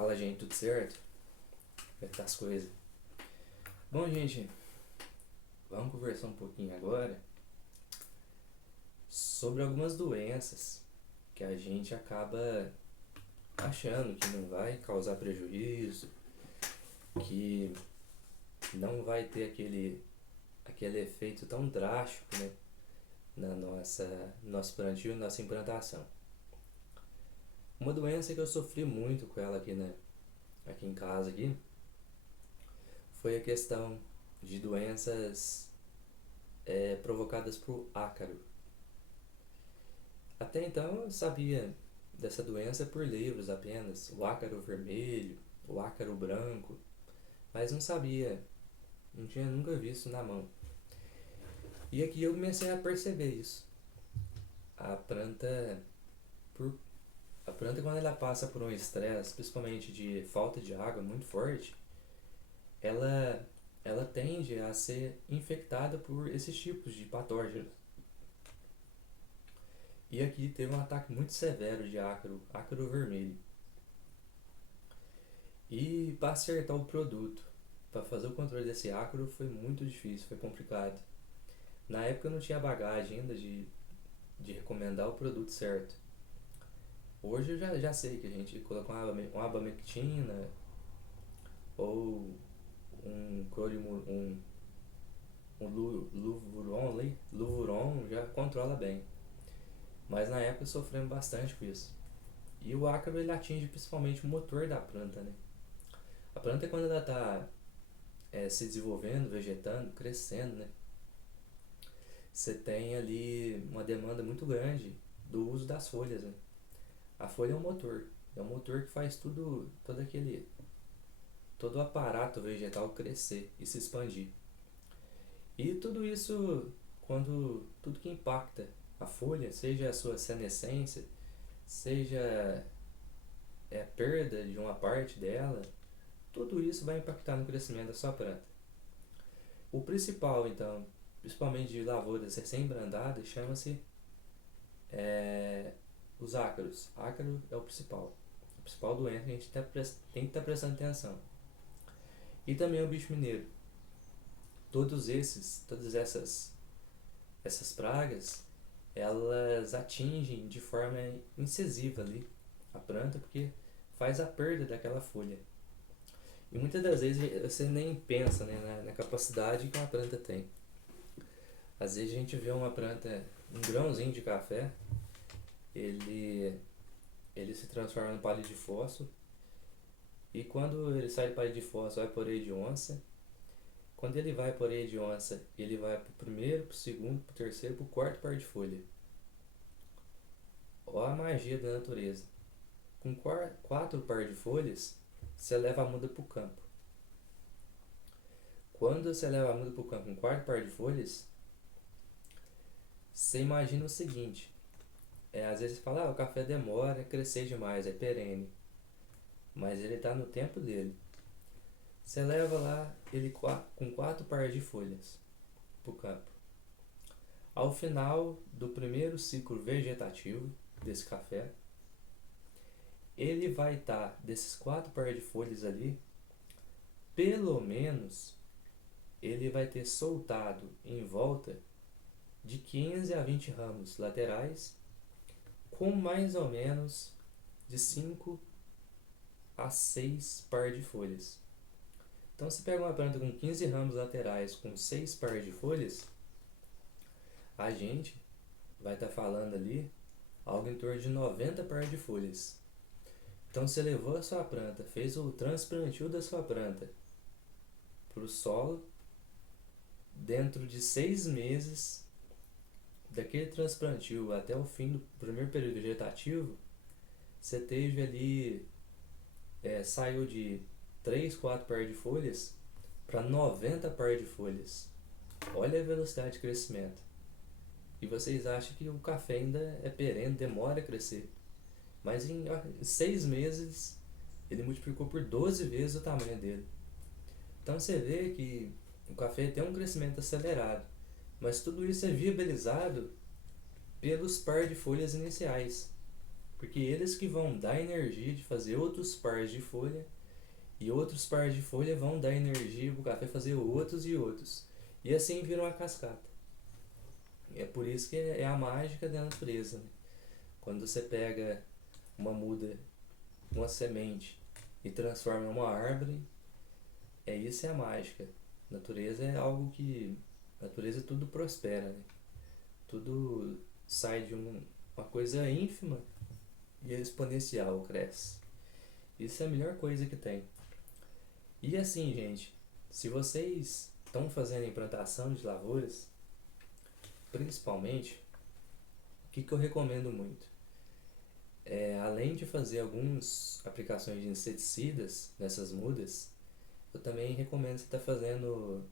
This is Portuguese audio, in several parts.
Fala, gente, tudo certo? Como é que tá as coisas? Bom, gente, vamos conversar um pouquinho agora sobre algumas doenças que a gente acaba achando que não vai causar prejuízo, que não vai ter aquele efeito tão drástico, né, na nosso plantio, nossa implantação. Uma doença que eu sofri muito com ela aqui em casa aqui, foi a questão de doenças provocadas por ácaro. Até então eu sabia dessa doença por livros apenas, o ácaro vermelho, o ácaro branco, mas não sabia, não tinha nunca visto na mão. E aqui eu comecei a perceber isso. A planta, por, a planta quando ela passa por um estresse, principalmente de falta de água muito forte, ela, ela tende a ser infectada por esses tipos de patógenos. E aqui teve um ataque muito severo de ácaro vermelho. E para acertar o produto, para fazer o controle desse ácaro foi muito difícil, foi complicado. Na época eu não tinha bagagem ainda de recomendar o produto certo. Hoje eu já sei que a gente coloca uma abamectina ou um luvuron já controla bem. Mas na época sofremos bastante com isso. E o ácaro ele atinge principalmente o motor da planta, né? A planta quando ela está se desenvolvendo, vegetando, crescendo, né? Você tem ali uma demanda muito grande do uso das folhas, né? A folha é o motor que faz todo o aparato vegetal crescer e se expandir. E tudo isso, tudo que impacta a folha, seja a sua senescência, seja a perda de uma parte dela, tudo isso vai impactar no crescimento da sua planta. O principal, então, principalmente de lavouras recém-brandadas, chama-se os ácaros. Ácaro é o principal. A principal doença que a gente tem que estar prestando atenção. E também o bicho mineiro. Todas essas pragas, elas atingem de forma incisiva ali a planta, porque faz a perda daquela folha. E muitas das vezes você nem pensa, né, na capacidade que uma planta tem. Às vezes a gente vê uma planta, um grãozinho de café, ele se transforma no palito de fósforo, e quando ele sai do palito de fósforo vai por orelha de onça. Quando ele vai por orelha de onça, ele vai pro primeiro, pro segundo, pro terceiro, pro quarto par de folha. Olha a magia da natureza. Com quatro par de folhas, você leva a muda pro campo. Quando você leva a muda pro campo com quatro par de folhas, você imagina o seguinte: às vezes você fala, o café demora a crescer demais, é perene. Mas ele está no tempo dele. Você leva lá ele com quatro pares de folhas para o campo. Ao final do primeiro ciclo vegetativo desse café, ele vai estar, desses quatro pares de folhas ali, pelo menos ele vai ter soltado em volta de 15 a 20 ramos laterais, com mais ou menos de 5 a 6 par de folhas. Então, se pega uma planta com 15 ramos laterais com 6 pares de folhas, a gente vai estar falando ali algo em torno de 90 pares de folhas. Então, você levou a sua planta, fez o transplantio da sua planta para o solo, dentro de 6 meses, daquele transplantio até o fim do primeiro período vegetativo, você teve ali, saiu de 3, 4 pares de folhas para 90 pares de folhas. Olha a velocidade de crescimento. E vocês acham que o café ainda é perene, demora a crescer. Mas em 6 meses ele multiplicou por 12 vezes o tamanho dele. Então você vê que o café tem um crescimento acelerado, mas tudo isso é viabilizado pelos par de folhas iniciais. porque eles que vão dar energia de fazer outros pares de folha, e outros pares de folha vão dar energia para o café fazer outros e outros. E assim vira uma cascata. É por isso que é a mágica da natureza, né? Quando você pega uma muda, uma semente e transforma em uma árvore, isso é a mágica. Natureza é algo que... Natureza tudo prospera, né? Tudo sai de uma coisa ínfima e é exponencial, cresce. Isso é a melhor coisa que tem. E assim, gente, se vocês estão fazendo implantação de lavouras, principalmente, o que eu recomendo muito? Além de fazer algumas aplicações de inseticidas nessas mudas, eu também recomendo você estar fazendo,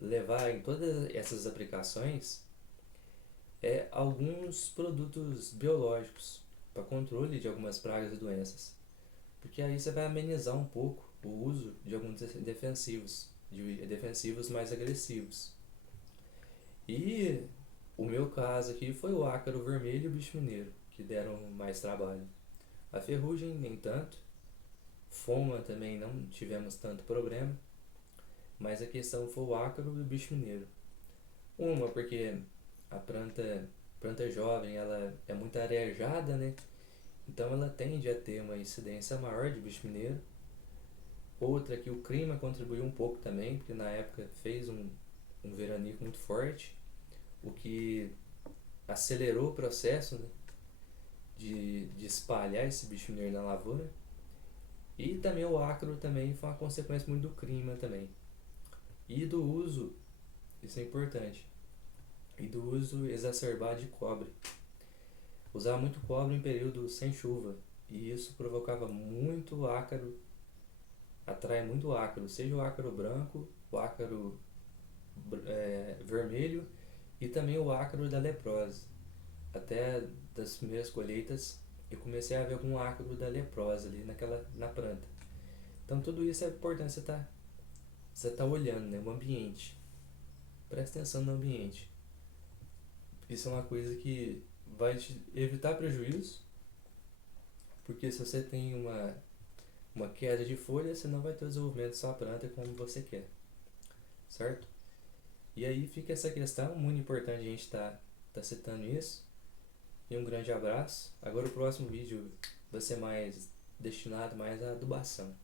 levar em todas essas aplicações alguns produtos biológicos para controle de algumas pragas e doenças. Porque aí você vai amenizar um pouco o uso de alguns defensivos, de defensivos mais agressivos. E o meu caso aqui foi o ácaro vermelho e o bicho mineiro, que deram mais trabalho. A ferrugem, nem tanto. Foma também não tivemos tanto problema. Mas a questão foi o ácaro e o bicho mineiro. Uma, porque a planta jovem ela é muito arejada, né? Então ela tende a ter uma incidência maior de bicho mineiro. Outra que o clima contribuiu um pouco também, porque na época fez um veranico muito forte, o que acelerou o processo, né, de espalhar esse bicho mineiro na lavoura. E também o ácaro também foi uma consequência muito do clima também. E do uso, isso é importante, e do uso exacerbado de cobre. Usar muito cobre em período sem chuva, e isso provocava muito ácaro, atrai muito ácaro, seja o ácaro branco, o ácaro vermelho e também o ácaro da leprose. Até das primeiras colheitas eu comecei a ver algum ácaro da leprose ali na planta. Então tudo isso é importante você tá olhando, né, o ambiente. Presta atenção no ambiente. Isso é uma coisa que vai te evitar prejuízo, porque se você tem uma queda de folha, você não vai ter o desenvolvimento da sua planta como você quer, certo? E aí fica essa questão, muito importante a gente tá citando isso. E um grande abraço. Agora o próximo vídeo vai ser mais destinado mais à adubação.